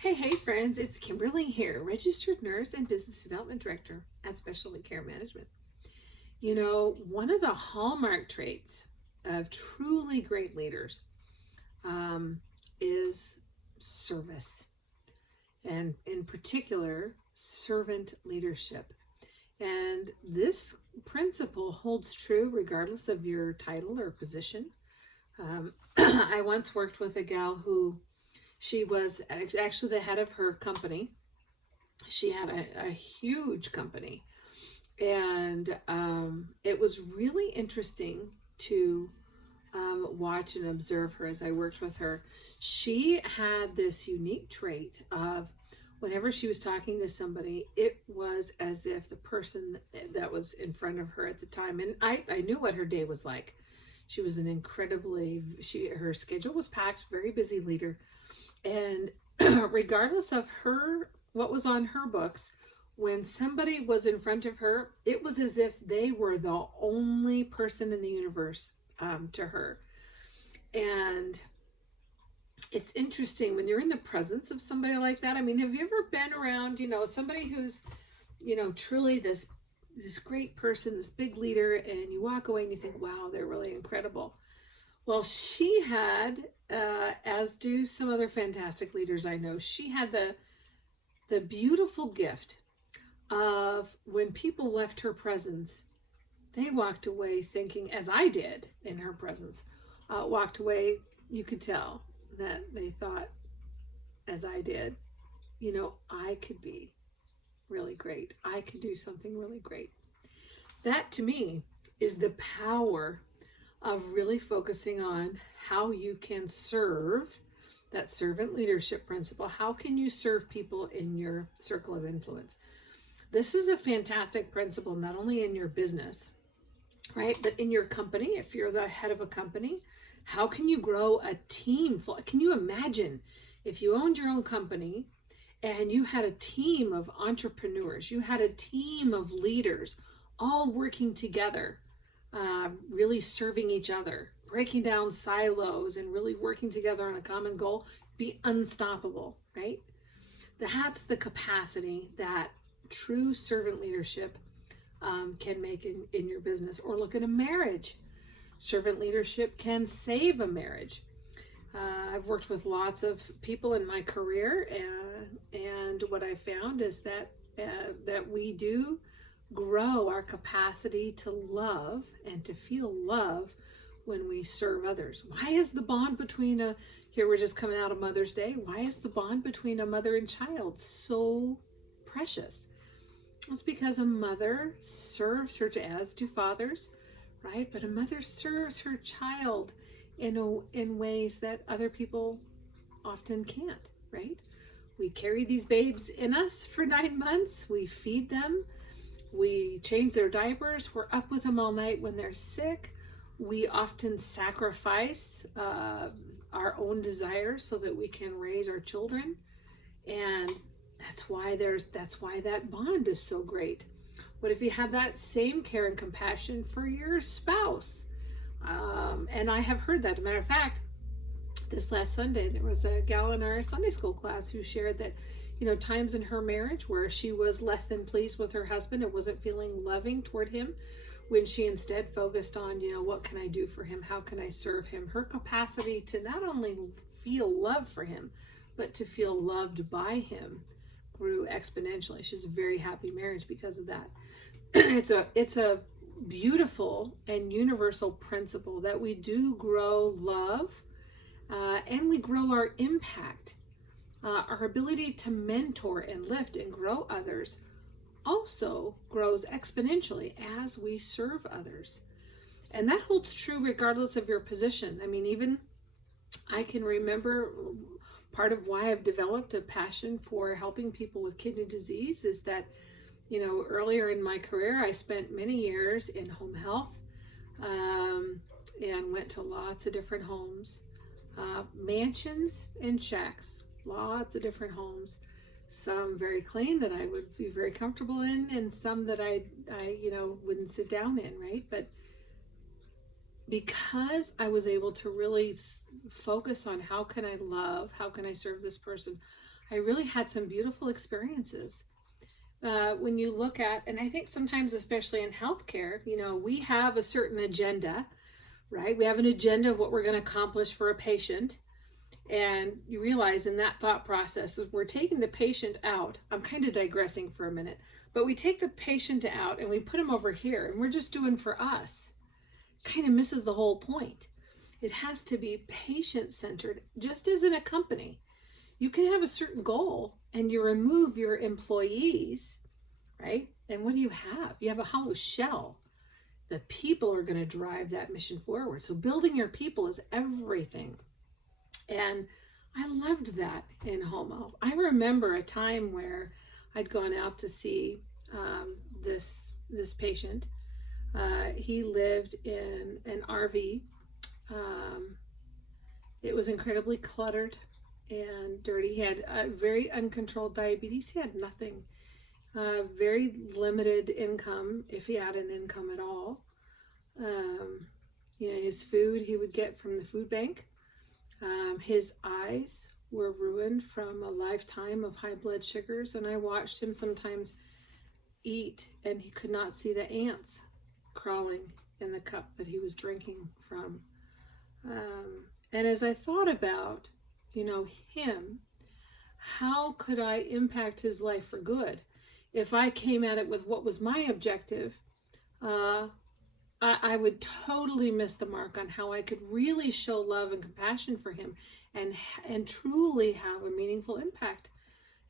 Hey, friends, it's Kimberly here, registered nurse and business development director at Specialty Care Management. You know, one of the hallmark traits of truly great leaders um, is service, and in particular, servant leadership. And this principle holds true regardless of your title or position. I once worked with a gal who she was actually the head of her company. She had a huge company, and it was really interesting to watch and observe her as I worked with her. She had this unique trait of whenever she was talking to somebody, it was as if the person that was in front of her at the time, and I knew what her day was like. She was an incredibly, her schedule was packed, very busy leader. And regardless of her, what was on her books, when somebody was in front of her, it was as if they were the only person in the universe to her. And it's interesting when you're in the presence of somebody like that. I mean, have you ever been around, somebody who's, truly this great person, this big leader, and you walk away and you think, wow, they're really incredible. Well, she had, as do some other fantastic leaders I know, she had the beautiful gift of when people left her presence, they walked away thinking, as I did in her presence, walked away, you could tell that they thought, as I did, I could be really great. I could do something really great. That to me is the power of really focusing on how you can serve, that servant leadership principle. How can you serve people in your circle of influence? This is a fantastic principle, not only in your business, right, but in your company. If you're the head of a company, how can you grow a team? Can you imagine if you owned your own company and you had a team of entrepreneurs, you had a team of leaders all working together, really serving each other, breaking down silos and really working together on a common goal? Be unstoppable, right? That's the capacity that true servant leadership can make in your business. Or look at a marriage. Servant leadership can save a marriage. I've worked with lots of people in my career, and what I found is that we do grow our capacity to love and to feel love when we serve others. Why is the bond between here we're just coming out of Mother's Day, why is the bond between a mother and child so precious? It's because a mother serves her, as do fathers, right? But a mother serves her child in ways that other people often can't, right? We carry these babes in us for 9 months. We feed them. We change their diapers. We're up with them all night when they're sick. We often sacrifice our own desires so that we can raise our children. And that's why that bond is so great. What if you had that same care and compassion for your spouse? And I have heard that. As a matter of fact, this last Sunday, there was a gal in our Sunday school class who shared that, times in her marriage where she was less than pleased with her husband and wasn't feeling loving toward him, when she instead focused on, what can I do for him? How can I serve him? Her capacity to not only feel love for him, but to feel loved by him grew exponentially. She's a very happy marriage because of that. It's a beautiful and universal principle that we do grow love, and we grow our impact. Our ability to mentor and lift and grow others also grows exponentially as we serve others. And that holds true regardless of your position. I mean, even I can remember part of why I've developed a passion for helping people with kidney disease is that, earlier in my career, I spent many years in home health, and went to lots of different homes, mansions and shacks, lots of different homes. Some very clean that I would be very comfortable in, and some that I wouldn't sit down in, right? But because I was able to really focus on how can I love, how can I serve this person, I really had some beautiful experiences. When you look at, and I think sometimes, especially in healthcare, we have a certain agenda, right? We have an agenda of what we're going to accomplish for a patient. And you realize in that thought process, we're taking the patient out. I'm kind of digressing for a minute, but we take the patient out and we put him over here and we're just doing for us. Kind of misses the whole point. It has to be patient-centered, just as in a company. You can have a certain goal and you remove your employees, right? And what do you have? You have a hollow shell. The people are going to drive that mission forward. So building your people is everything. And I loved that in home health. I remember a time where I'd gone out to see this patient. He lived in an RV. It was incredibly cluttered and dirty. He had very uncontrolled diabetes. He had nothing. Very limited income, if he had an income at all. His food he would get from the food bank. His eyes were ruined from a lifetime of high blood sugars, and I watched him sometimes eat, and he could not see the ants crawling in the cup that he was drinking from. And as I thought about, him, how could I impact his life for good? If I came at it with what was my objective, I would totally miss the mark on how I could really show love and compassion for him and truly have a meaningful impact.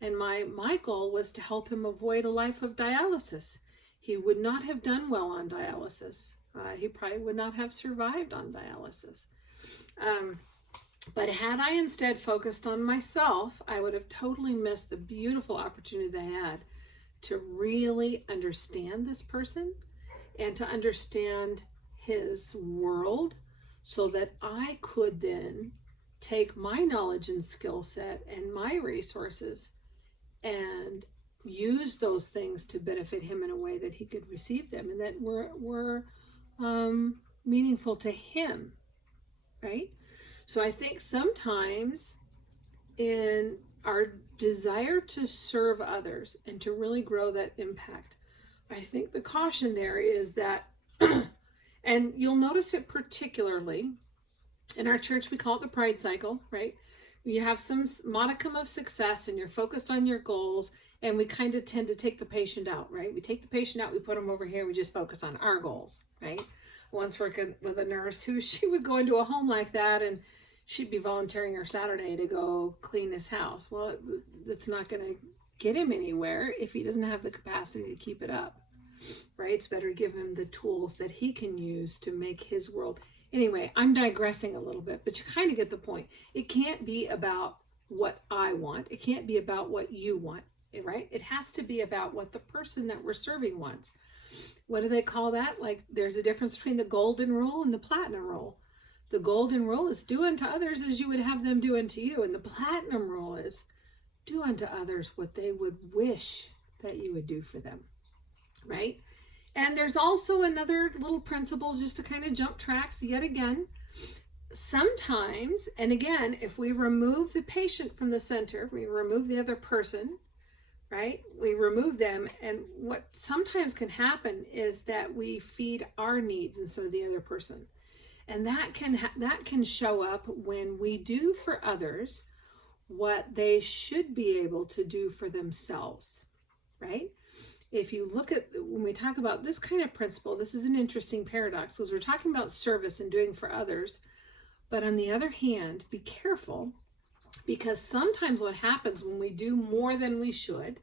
And my goal was to help him avoid a life of dialysis. He would not have done well on dialysis. He probably would not have survived on dialysis. But had I instead focused on myself, I would have totally missed the beautiful opportunity that I had to really understand this person and to understand his world so that I could then take my knowledge and skill set and my resources and use those things to benefit him in a way that he could receive them and that were meaningful to him, right? So I think sometimes in our desire to serve others and to really grow that impact, I think the caution there is that, and you'll notice it particularly in our church, we call it the pride cycle, right? You have some modicum of success and you're focused on your goals, and we kind of tend to take the patient out, right? We take the patient out, we put them over here, we just focus on our goals, right? Once working with a nurse who she would go into a home like that and she'd be volunteering her Saturday to go clean his house. Well, it's not going to get him anywhere if he doesn't have the capacity to keep it up, right? It's better to give him the tools that he can use to make his world. Anyway, I'm digressing a little bit, but you kind of get the point. It can't be about what I want. It can't be about what you want, right? It has to be about what the person that we're serving wants. What do they call that? Like, there's a difference between the golden rule and the platinum rule. The golden rule is do unto others as you would have them do unto you. And the platinum rule is do unto others what they would wish that you would do for them, right? And there's also another little principle, just to kind of jump tracks yet again. Sometimes, and again, if we remove the patient from the center, we remove the other person, right? We remove them, and what sometimes can happen is that we feed our needs instead of the other person. And that can show up when we do for others what they should be able to do for themselves, right? If you look at, when we talk about this kind of principle, this is an interesting paradox because we're talking about service and doing for others. But on the other hand, be careful, because sometimes what happens when we do more than we should,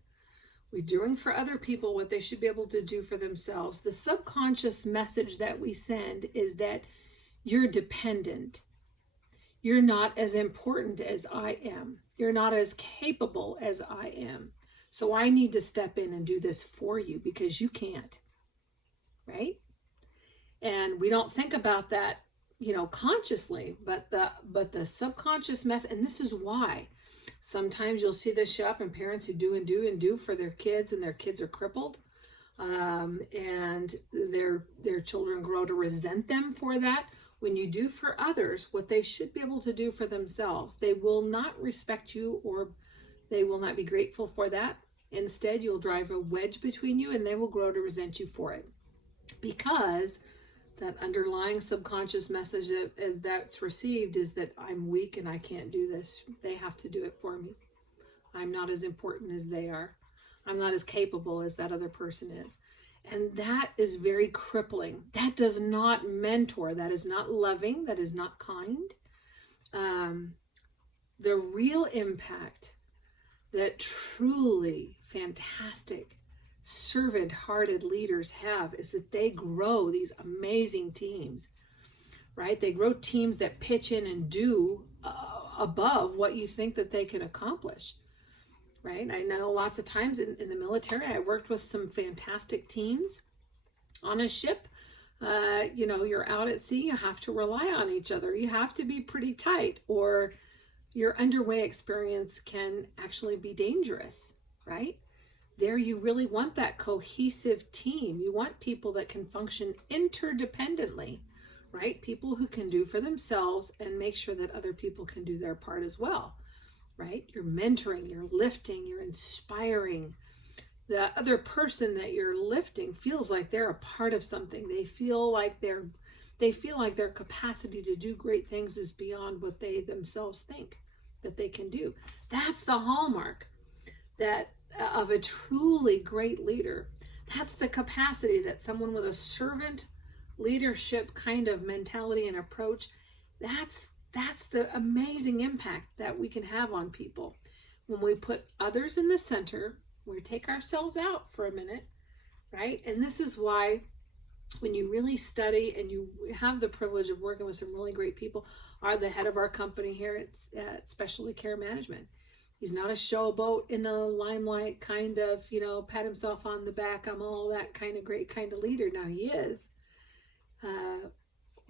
we're doing for other people what they should be able to do for themselves. The subconscious message that we send is that you're dependent. You're not as important as I am. You're not as capable as I am. So I need to step in and do this for you because you can't, right? And we don't think about that, consciously, but the subconscious mess, and this is why sometimes you'll see this show up in parents who do for their kids, and their kids are crippled, and their children grow to resent them for that. When you do for others what they should be able to do for themselves, they will not respect you, or They will not be grateful for that. Instead, you'll drive a wedge between you and they will grow to resent you for it. Because that underlying subconscious message that's received is that I'm weak and I can't do this. They have to do it for me. I'm not as important as they are. I'm not as capable as that other person is. And that is very crippling. That does not mentor. That is not loving. That is not kind. The real impact that truly fantastic servant-hearted leaders have is that they grow these amazing teams, right? They grow teams that pitch in and do above what you think that they can accomplish, right? I know lots of times in the military, I worked with some fantastic teams on a ship. You're out at sea, you have to rely on each other. You have to be pretty tight, or your underway experience can actually be dangerous, right? There you really want that cohesive team. You want people that can function interdependently, right? People who can do for themselves and make sure that other people can do their part as well, right? You're mentoring, you're lifting, you're inspiring. The other person that you're lifting feels like they're a part of something. They feel like their capacity to do great things is beyond what they themselves think that they can do. That's the hallmark of a truly great leader. That's the capacity that someone with a servant leadership kind of mentality and approach, that's the amazing impact that we can have on people. When we put others in the center, we take ourselves out for a minute, right? And this is why when you really study and you have the privilege of working with some really great people, are the head of our company here at Specialty Care Management. He's not a showboat in the limelight kind of, pat himself on the back. I'm all that kind of great kind of leader. Now he is,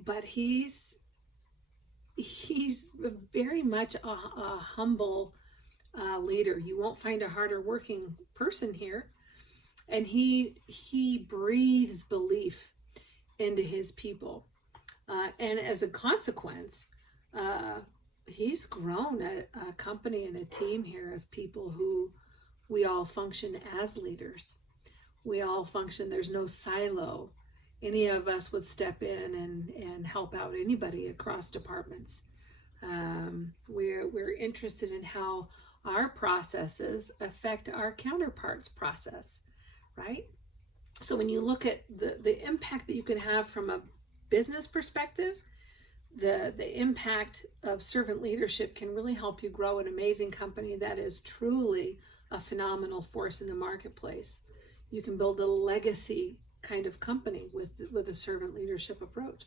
but he's very much a humble leader. You won't find a harder working person here. And he breathes belief into his people. And as a consequence, he's grown a company and a team here of people who we all function as leaders. We all function, there's no silo. Any of us would step in and help out anybody across departments. We're interested in how our processes affect our counterparts' process, right? So when you look at the impact that you can have from a business perspective, the impact of servant leadership can really help you grow an amazing company that is truly a phenomenal force in the marketplace. You can build a legacy kind of company with a servant leadership approach.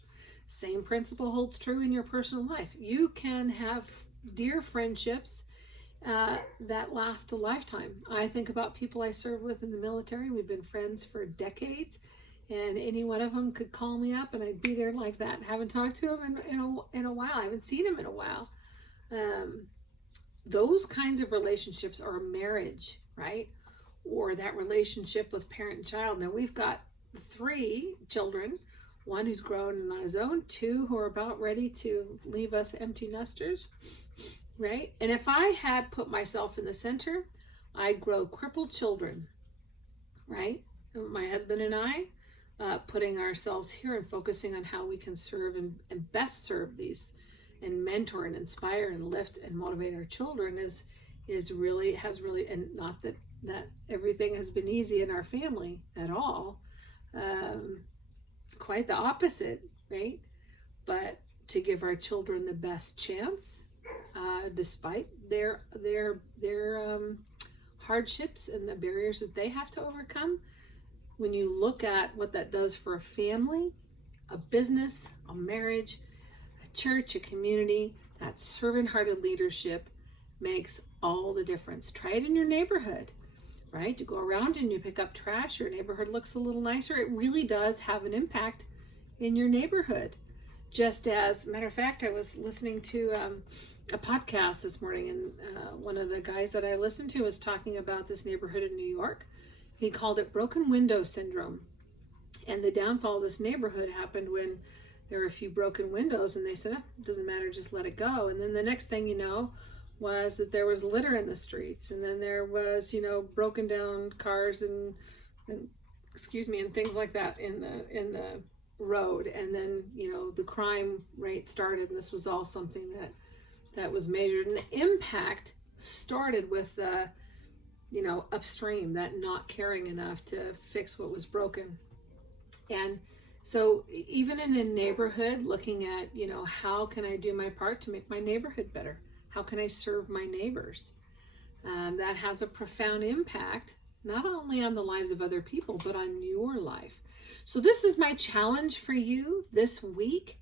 Same principle holds true in your personal life. You can have dear friendships that last a lifetime. I think about people I serve with in the military. We've been friends for decades, and any one of them could call me up and I'd be there like that. Haven't talked to him in a while. I haven't seen him in a while. Those kinds of relationships are a marriage, right? Or that relationship with parent and child. Now we've got 3 children, one who's grown on his own, 2 who are about ready to leave us empty nesters, right? And if I had put myself in the center, I'd grow crippled children, right? My husband and I, putting ourselves here and focusing on how we can serve and best serve these and mentor and inspire and lift and motivate our children has really, and not that everything has been easy in our family at all. Quite the opposite, right? But to give our children the best chance, despite their hardships and the barriers that they have to overcome. When you look at what that does for a family, a business, a marriage, a church, a community, that servant-hearted leadership makes all the difference. Try it in your neighborhood, right? You go around and you pick up trash, your neighborhood looks a little nicer. It really does have an impact in your neighborhood. Just as a matter of fact, I was listening to a podcast this morning, and one of the guys that I listened to was talking about this neighborhood in New York. He called it broken window syndrome. And the downfall of this neighborhood happened when there were a few broken windows, and they said, oh, it doesn't matter, just let it go. And then the next thing you know, was that there was litter in the streets, and then there was, broken down cars and and things like that in the road. And then, the crime rate started, and this was all something that was measured. And the impact started with the, upstream, that not caring enough to fix what was broken. And so even in a neighborhood, looking at, how can I do my part to make my neighborhood better? How can I serve my neighbors? That has a profound impact, not only on the lives of other people, but on your life. So this is my challenge for you this week.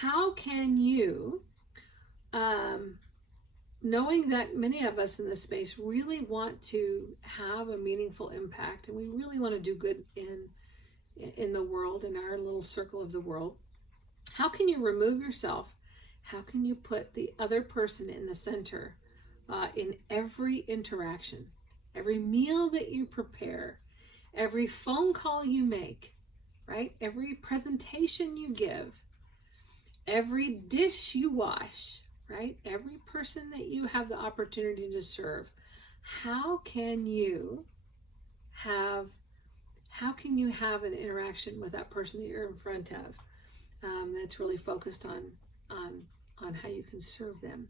How can you, knowing that many of us in this space really want to have a meaningful impact, and we really want to do good in the world, in our little circle of the world, how can you remove yourself? How can you put the other person in the center in every interaction, every meal that you prepare, every phone call you make, right? Every presentation you give, every dish you wash, right? Every person that you have the opportunity to serve. How can you have an interaction with that person that you're in front of that's really focused on how you can serve them?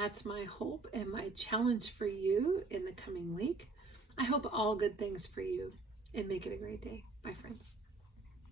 That's my hope and my challenge for you in the coming week. I hope all good things for you, and make it a great day. Bye, friends.